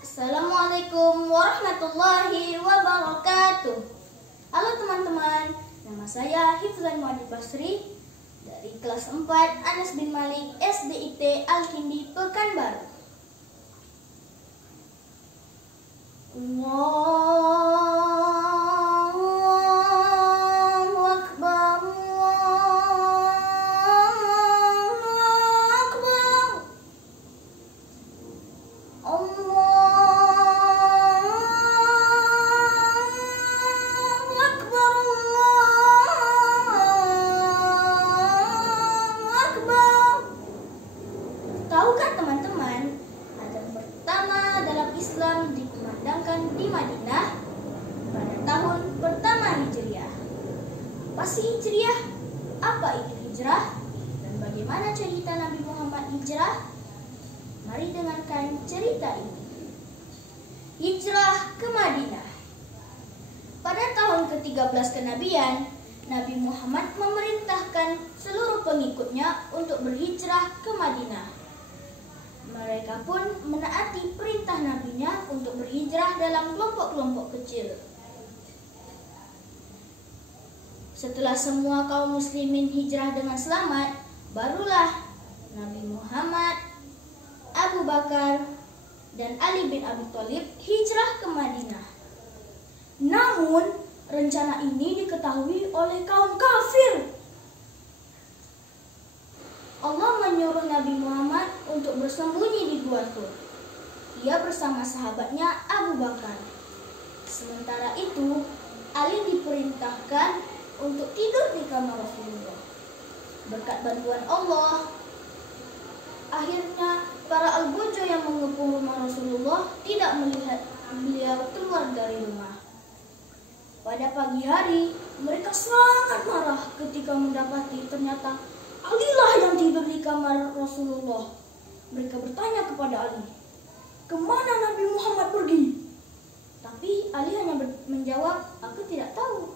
Assalamualaikum warahmatullahi wabarakatuh. Halo teman-teman, nama saya Hifzan Muadib Basri dari kelas 4 Anas bin Malik SDIT Al-Hindi Pekanbaru. Allahu Akbar, Allahu Akbar. Tahukah teman-teman, azan pertama dalam Islam dikumandangkan di Madinah pada tahun pertama Hijriah. Apa sih Hijriah? Apa itu hijrah? Dan bagaimana cerita Nabi Muhammad hijrah? Mari dengarkan cerita ini. Hijrah ke Madinah. Pada tahun ke-13 kenabian, Nabi Muhammad memerintahkan seluruh pengikutnya untuk berhijrah ke Madinah. Mereka pun menaati perintah nabinya untuk berhijrah dalam kelompok-kelompok kecil. Setelah semua kaum muslimin hijrah dengan selamat, barulah Nabi Muhammad, Abu Bakar, dan Ali bin Abi Thalib hijrah ke Madinah. Namun, rencana ini diketahui oleh kaum kafir. Allah menyuruh Nabi Muhammad untuk bersembunyi di Gua Tur. Ia bersama sahabatnya Abu Bakar. Sementara itu, Ali diperintahkan untuk tidur di kamar Rasulullah. Berkat bantuan Allah, akhirnya para algojo yang mengepung rumah Rasulullah tidak melihat beliau keluar dari rumah. Pada pagi hari, mereka sangat marah ketika mendapati ternyata Alilah yang tidur di kamar Rasulullah. Mereka bertanya kepada Ali, "Kemana Nabi Muhammad pergi?" Tapi Ali hanya menjawab, "Aku tidak tahu."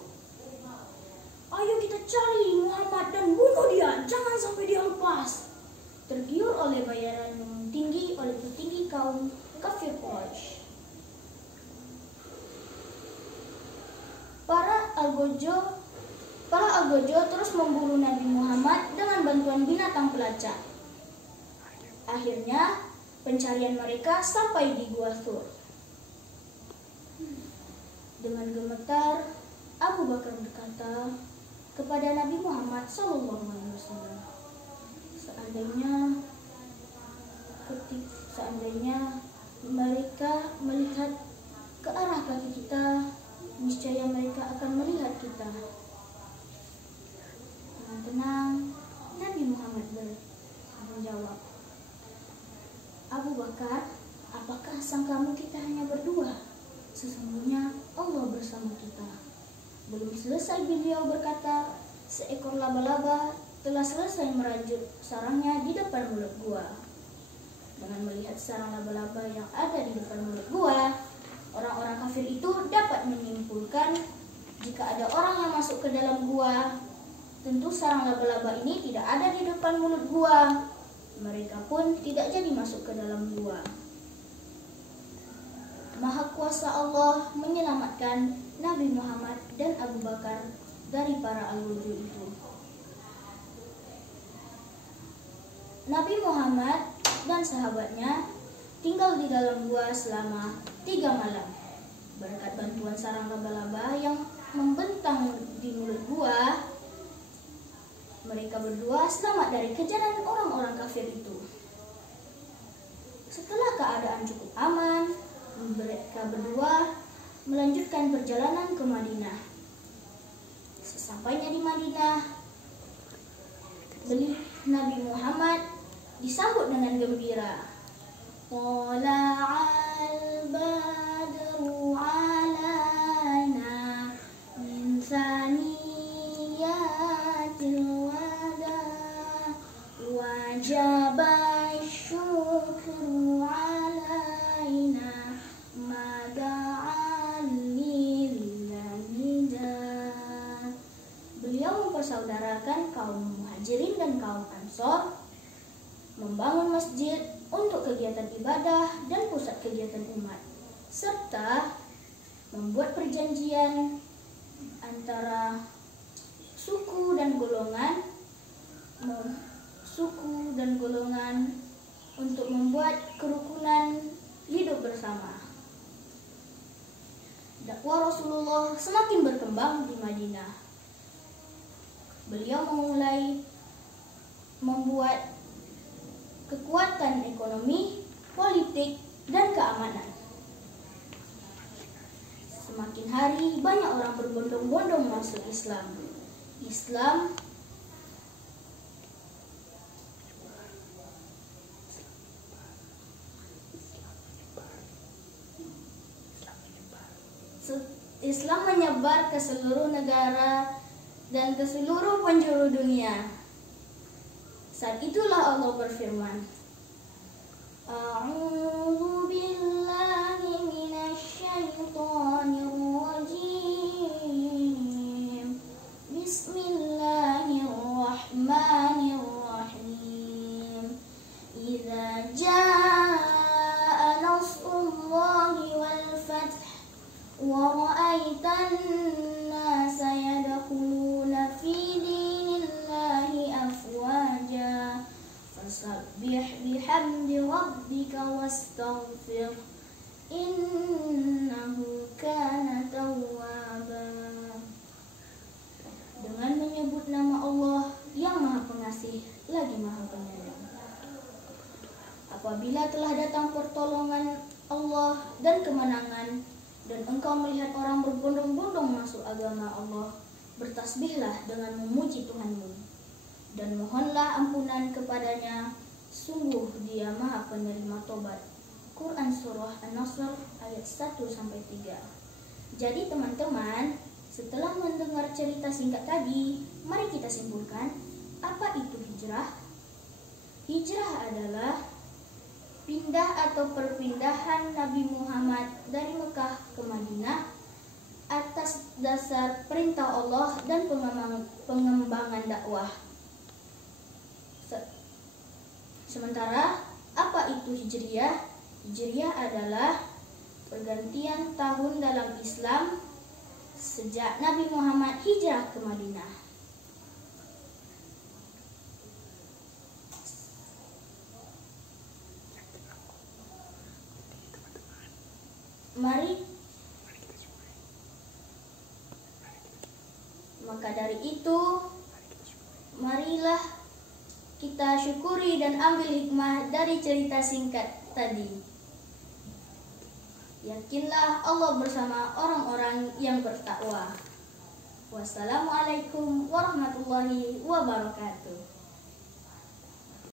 "Ayo kita cari Muhammad dan bunuh dia, jangan sampai dia lepas." Tergiur oleh bayaran yang tinggi oleh petinggi kaum kafir Quraisy, Para algojo terus memburu Nabi Muhammad dengan bantuan binatang pelacak. Akhirnya, pencarian mereka sampai di Gua Tur. Dengan gemetar, Abu Bakar berkata kepada Nabi Muhammad SAW, Seandainya mereka melihat ke arah kaki kita, niscaya mereka akan melihat kita. Dengan tenang, Nabi Muhammad menjawab, "Abu Bakar, apakah sangkamu kita hanya berdua? Sesungguhnya Allah bersama kita." Belum selesai beliau berkata, seekor laba-laba telah selesai merajut sarangnya di depan mulut gua. Dengan melihat sarang laba-laba yang ada di depan mulut gua, orang-orang kafir itu dapat menyimpulkan jika ada orang yang masuk ke dalam gua, tentu sarang laba-laba ini tidak ada di depan mulut gua. Mereka pun tidak jadi masuk ke dalam gua. Maha Kuasa Allah menyelamatkan Nabi Muhammad dan Abu Bakar dari para algojo itu. Nabi Muhammad dan sahabatnya tinggal di dalam gua selama 3 malam. Berkat bantuan sarang laba-laba yang membentang di mulut gua, mereka berdua selamat dari kejaran orang-orang kafir itu. Setelah keadaan cukup aman, mereka berdua melanjutkan perjalanan ke Madinah. Sesampainya di Madinah, Nabi Muhammad disambut dengan gembira. Tala'al badru alaina min thaniyatil wada wajaba syukru alaina mada'an lillahida. Beliau mempersaudarakan kaum muhajirin dan kaum ansor, membangun masjid untuk kegiatan ibadah dan pusat kegiatan umat, serta membuat perjanjian antara suku dan golongan untuk membuat kerukunan hidup bersama. Dakwah Rasulullah semakin berkembang di Madinah. Beliau memulai membuat kekuatan ekonomi, politik, dan keamanan. Semakin hari banyak orang berbondong-bondong masuk Islam. Islam menyebar ke seluruh negara dan ke seluruh penjuru dunia. Saat itulah Allah berfirman, A'udzu billahi minasy syaithanir rajim. Bismillahirrahmanirrahim. Idza jaa nasrullahi wal fath wa ra'aitan nasa yadkhuluna fi dinillahi afwaja fasabbih bihamdi rabbika wastaghfir innahu kana tawwaba. Dengan menyebut nama Allah yang Maha Pengasih lagi Maha Penyayang. Apabila telah datang pertolongan Allah dan kemenangan, dan engkau melihat orang berbondong-bondong masuk agama Allah, bertasbihlah dengan memuji Tuhanmu, dan mohonlah ampunan kepadanya, sungguh Dia Maha Penerima Tobat. Quran Surah An-Nasr ayat 1-3. Jadi teman-teman, setelah mendengar cerita singkat tadi, mari kita simpulkan, apa itu hijrah? Hijrah adalah pindah atau perpindahan Nabi Muhammad dari Mekah ke Madinah atas dasar perintah Allah dan pengembangan dakwah. Sementara apa itu hijriyah? Hijriyah adalah pergantian tahun dalam Islam sejak Nabi Muhammad hijrah ke Madinah. Maka dari itu, marilah kita syukuri dan ambil hikmah dari cerita singkat tadi. Yakinlah Allah bersama orang-orang yang bertakwa. Wassalamualaikum warahmatullahi wabarakatuh.